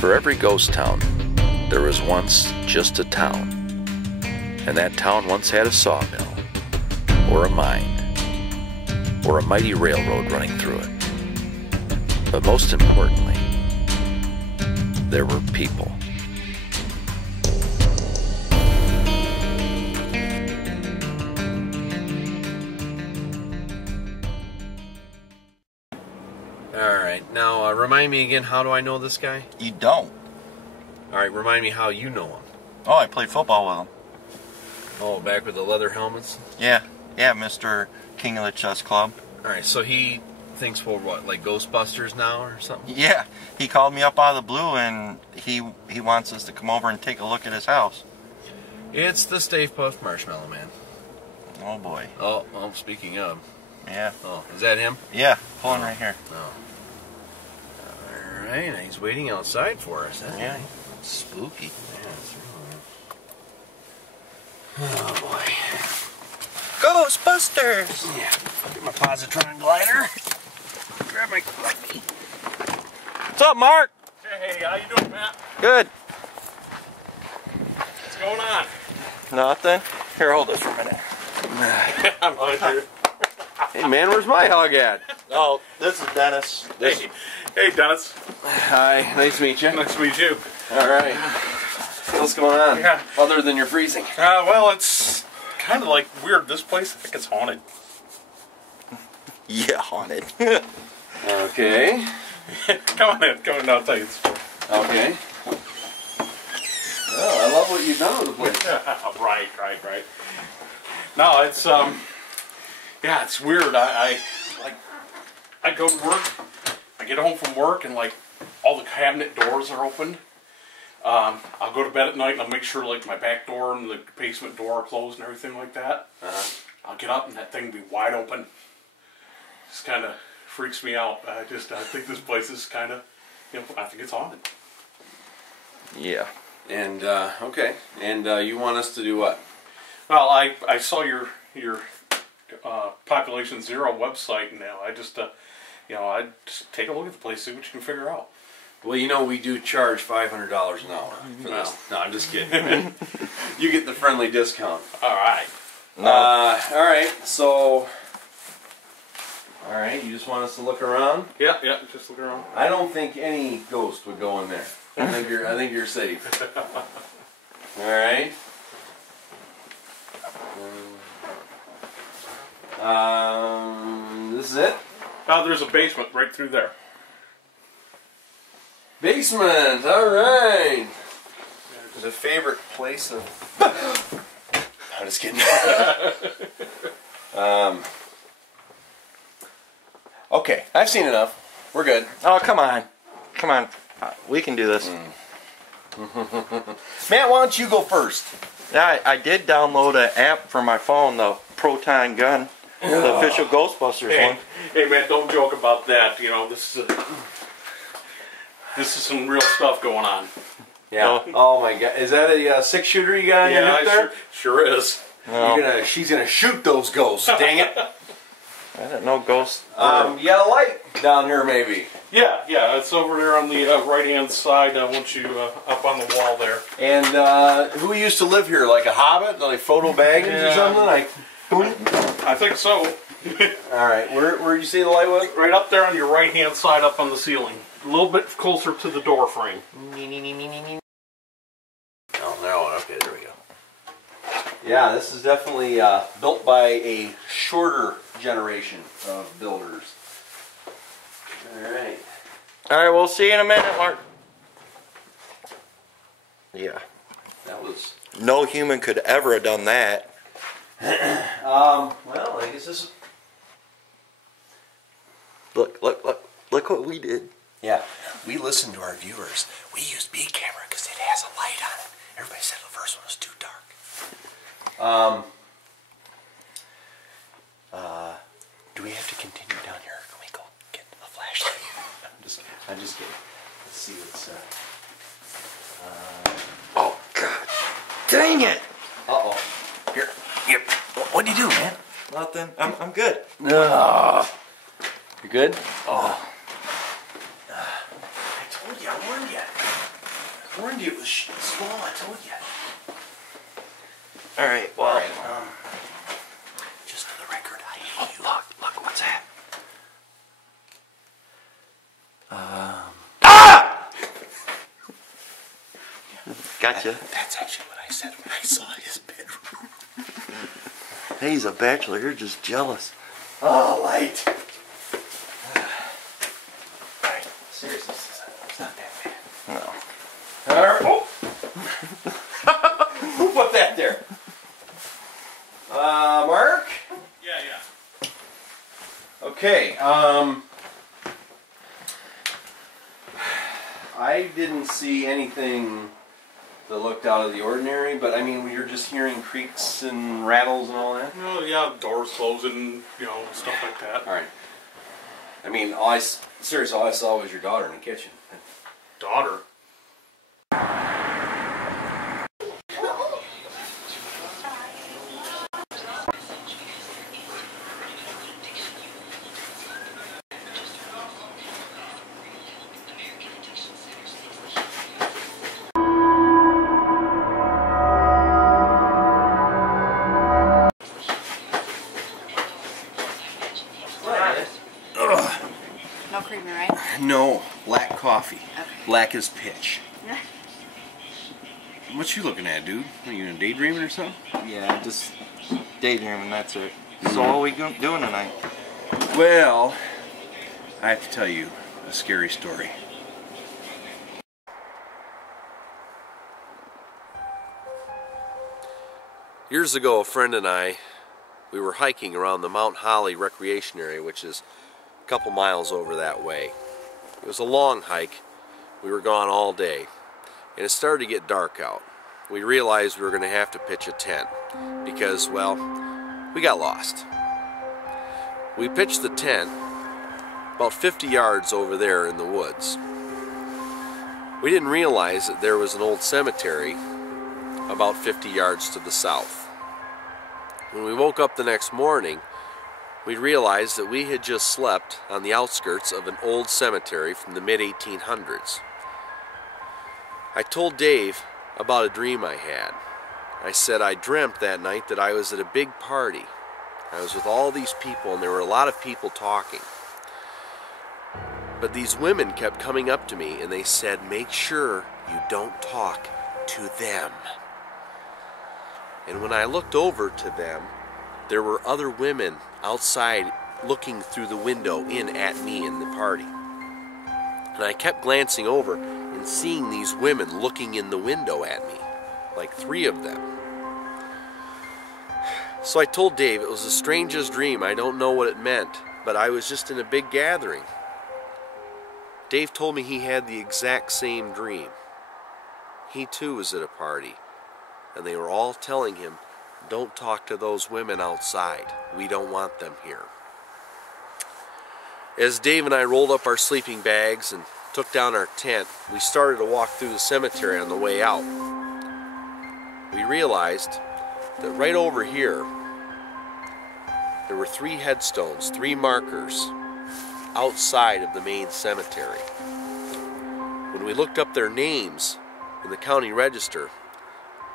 For every ghost town, there was once just a town. And that town once had a sawmill, or a mine, or a mighty railroad running through it. But most importantly, there were people. Alright, now remind me again, how do I know this guy? You don't. Alright, remind me how you know him. Oh, I played football with him. Oh, back with the leather helmets? Yeah, Mr. King of the Chess Club. Alright, so he thinks we're what, like Ghostbusters now or something? Yeah, he called me up out of the blue and he wants us to come over and take a look at his house. It's the Stay Puft Marshmallow Man. Oh boy. Oh, speaking of. Yeah. Oh, is that him? Yeah, pulling right here. Oh. Alright, he's waiting outside for us. Yeah. Spooky. Yeah, it's really... Oh boy. Ghostbusters! Yeah. Get my positron glider. Grab my clucky. What's up, Mark? Hey, how you doing, Matt? Good. What's going on? Nothing. Here, hold this for a minute. I'm hungry. Hey man, where's my hug at? Oh, this is Dennis. Hey, Dennis. Hi, nice to meet you. Nice to meet you. Alright. What's going on? Yeah. Other than you're freezing? Well, it's kind of like weird. This place, I think it's haunted. Yeah, haunted. Okay. Come on, I'll tell you the story. Okay. Oh, I love what you've done with the place. Right. No, it's yeah, it's weird. I go to work, I get home from work, and like all the cabinet doors are open. I'll go to bed at night and I'll make sure like my back door and the basement door are closed and everything like that. I'll get up and that thing will be wide open. Just kind of freaks me out. I think this place is kind of, I think it's haunted. Yeah. And okay. And you want us to do what? Well, I saw your Population Zero website, and now I just I just take a look at the place, see what you can figure out. Well, we do charge $500 an hour for this. No, I'm just kidding. You get the friendly discount. All right. All right. So, all right. You just want us to look around? Yeah. Just look around. I don't think any ghost would go in there. I think you're safe. All right. This is it? There's a basement right through there. Basement, alright. It's a favorite place of... I'm just kidding. Okay, I've seen enough. We're good. Oh, come on. We can do this. Matt, why don't you go first? Yeah, I did download an app for my phone, the Proton Gun, the official Ghostbusters one. Hey, man, don't joke about that. This is some real stuff going on. Yeah. Oh my God, is that a 6-shooter you got in your hip there? Sure is. No. She's gonna shoot those ghosts. Dang it! I didn't know ghosts. You got a light down here, maybe. Yeah, it's over there on the right-hand side. Once you up on the wall there. And who used to live here? Like a hobbit, like Frodo Baggins or something? I think so. All right, where did you see the light was? Right up there on your right-hand side, up on the ceiling. A little bit closer to the door frame. Oh, no, okay, there we go. Yeah, this is definitely built by a shorter generation of builders. Alright. Alright, we'll see you in a minute, Mark. Yeah. That was... No human could ever have done that. Well, I guess this is... Look what we did. Yeah, we listened to our viewers. We used B camera because it has a light on it. Everybody said the first one was too dark. Do we have to continue down here? Can we go get a flashlight? I'm just kidding. Let's see what's Oh God! Dang it! Uh-oh. Here. What'd you do, man? Nothing. I'm good. No. You good? Oh. I told you, I warned you. warned you it was small, I told you. Alright, well, Just for the record, I hate you. look, what's that? Gotcha. That's actually what I said when I saw his bedroom. Hey, he's a bachelor, you're just jealous. Oh, light. Alright, seriously, it's not that bad. No. Alright, oh! Who put that there? Mark? Yeah. Okay, I didn't see anything that looked out of the ordinary, but I mean, you're just hearing creaks and rattles and all that? Oh, yeah, doors closing, you know, stuff like that. Alright. I mean, all I saw was your daughter in the kitchen. Daughter. No creamer, right? No, black coffee. Okay. Black as pitch. What you looking at, dude? Are you daydreaming or something? Yeah, just daydreaming, that's it. So what are we doing tonight? Well, I have to tell you a scary story. Years ago, a friend and I, we were hiking around the Mount Holly recreation area, which is a couple miles over that way. It was a long hike. We were gone all day, and it started to get dark out. We realized we were going to have to pitch a tent because, well, we got lost. We pitched the tent about 50 yards over there in the woods. We didn't realize that there was an old cemetery about 50 yards to the south. When we woke up the next morning, we realized that we had just slept on the outskirts of an old cemetery from the mid-1800s. I told Dave about a dream I had. I said I dreamt that night that I was at a big party. I was with all these people, and there were a lot of people talking. But these women kept coming up to me, and they said, "Make sure you don't talk to them." And when I looked over to them, there were other women outside looking through the window in at me in the party. And I kept glancing over and seeing these women looking in the window at me, like 3 of them. So I told Dave it was the strangest dream. I don't know what it meant, but I was just in a big gathering. Dave told me he had the exact same dream. He too was at a party, and they were all telling him, "Don't talk to those women outside. We don't want them here." As Dave and I rolled up our sleeping bags and took down our tent, we started to walk through the cemetery on the way out. We realized that right over here, there were 3 headstones, 3 markers outside of the main cemetery. When we looked up their names in the county register,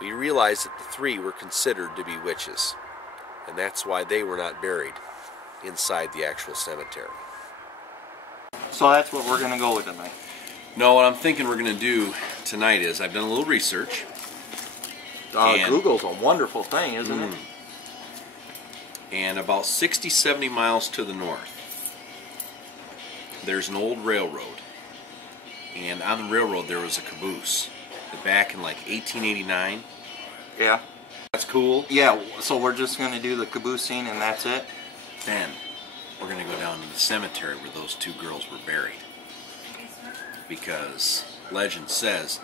we realized that the 3 were considered to be witches, and that's why they were not buried inside the actual cemetery. So that's what we're gonna go with tonight. No, what I'm thinking we're going to do tonight is, I've done a little research. And- Google's a wonderful thing, isn't it? And about 60, 70 miles to the north, there's an old railroad. And on the railroad there was a caboose. Back in like 1889. Yeah. That's cool. Yeah, so we're just gonna do the caboosing and that's it? Then we're going to go down to the cemetery where those 2 girls were buried. Because legend says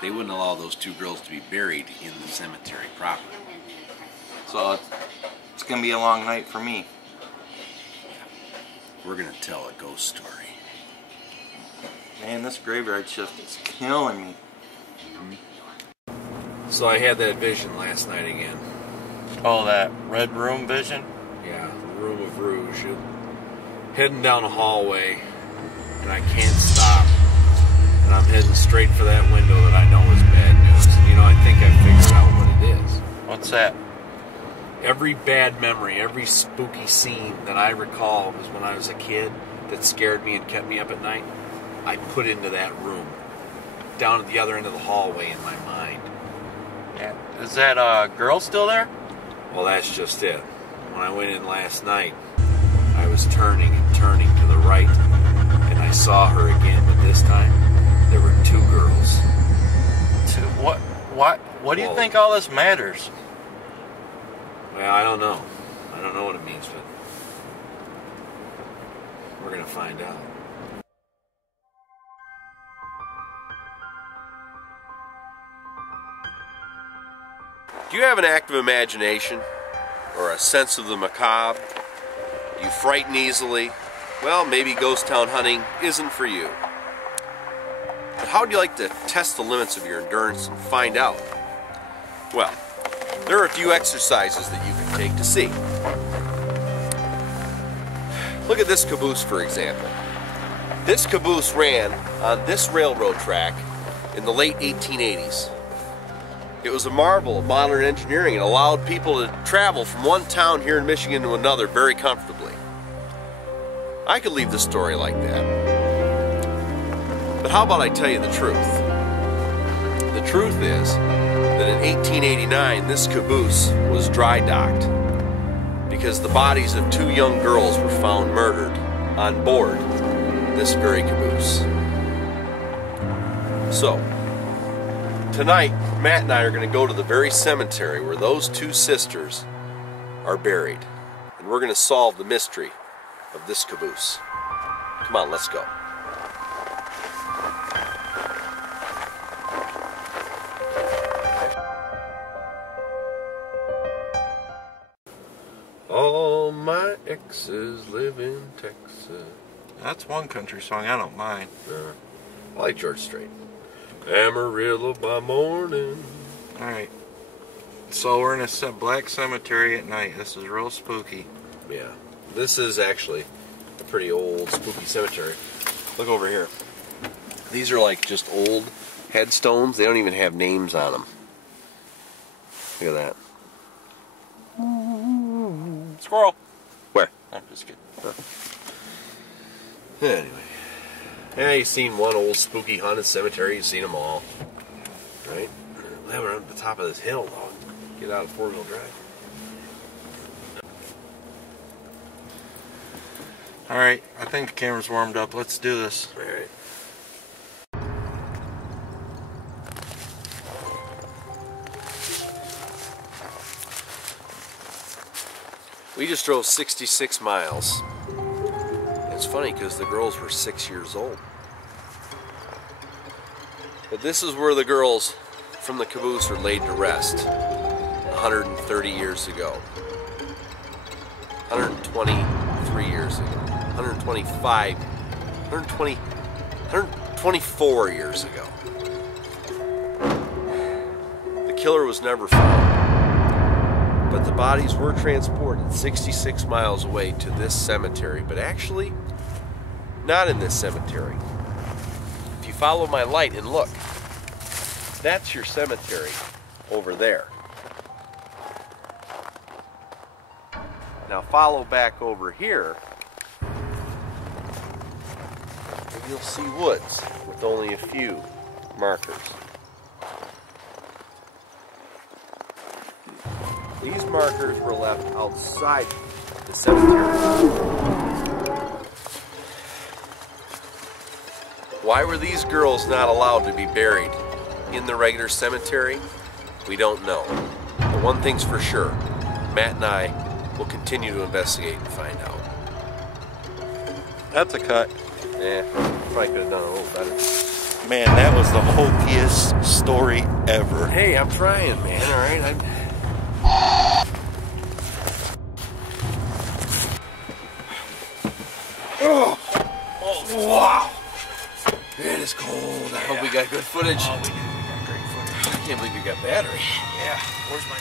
they wouldn't allow those 2 girls to be buried in the cemetery proper. So it's gonna be a long night for me. We're going to tell a ghost story. Man, this graveyard shift is killing me. So I had that vision last night again. Oh, that red room vision? Yeah, the Room of Rouge. Heading down a hallway, and I can't stop. and I'm heading straight for that window that I know is bad news. You know, I think I figured out what it is. What's that? Every bad memory, every spooky scene that I recall was when I was a kid that scared me and kept me up at night, I put into that room, down at the other end of the hallway in my mind. Yeah. Is that girl still there? Well, that's just it. When I went in last night, I was turning and turning to the right, and I saw her again, but this time, there were two girls. What do you think all this matters? Well, I don't know. I don't know what it means, but we're going to find out. Do you have an active imagination or a sense of the macabre? Do you frighten easily? Well, maybe ghost town hunting isn't for you. But how would you like to test the limits of your endurance and find out? Well, there are a few exercises that you can take to see. Look at this caboose, for example. This caboose ran on this railroad track in the late 1880s. It was a marvel of modern engineering and allowed people to travel from one town here in Michigan to another very comfortably. I could leave the story like that. But how about I tell you the truth? The truth is that in 1889 this caboose was dry docked because the bodies of two young girls were found murdered on board this very caboose. So, tonight, Matt and I are going to go to the very cemetery where those two sisters are buried. And we're going to solve the mystery of this caboose. Come on, let's go. All my exes live in Texas. That's one country song I don't mind. I like George Strait. Amarillo by morning. Alright. So we're in a black cemetery at night. This is real spooky. Yeah. This is actually a pretty old, spooky cemetery. Look over here. These are like just old headstones. They don't even have names on them. Look at that. Squirrel. Where? I'm just kidding. Anyway. Yeah, you've seen one old spooky haunted cemetery. You've seen them all. Right? Yeah, we're at the top of this hill, though. Get out of four-wheel drive. Alright, I think the camera's warmed up. Let's do this. Alright. We just drove 66 miles. It's funny because the girls were 6 years old. But this is where the girls from the caboose were laid to rest 130 years ago. 123 years ago. 125, 120, 124 years ago. The killer was never found, but the bodies were transported 66 miles away to this cemetery, but actually not in this cemetery. If you follow my light and look, that's your cemetery over there. Now follow back over here, and you'll see woods with only a few markers. These markers were left outside the cemetery. Why were these girls not allowed to be buried in the regular cemetery? We don't know. But one thing's for sure, Matt and I will continue to investigate and find out. That's a cut. Yeah, probably could have done a little better. Man, that was the hokiest story ever. Hey, I'm trying, man, alright? Oh, wow! It is cold. I hope we got good footage. Oh, we got great footage. I can't believe you got battery. Yeah, where's my...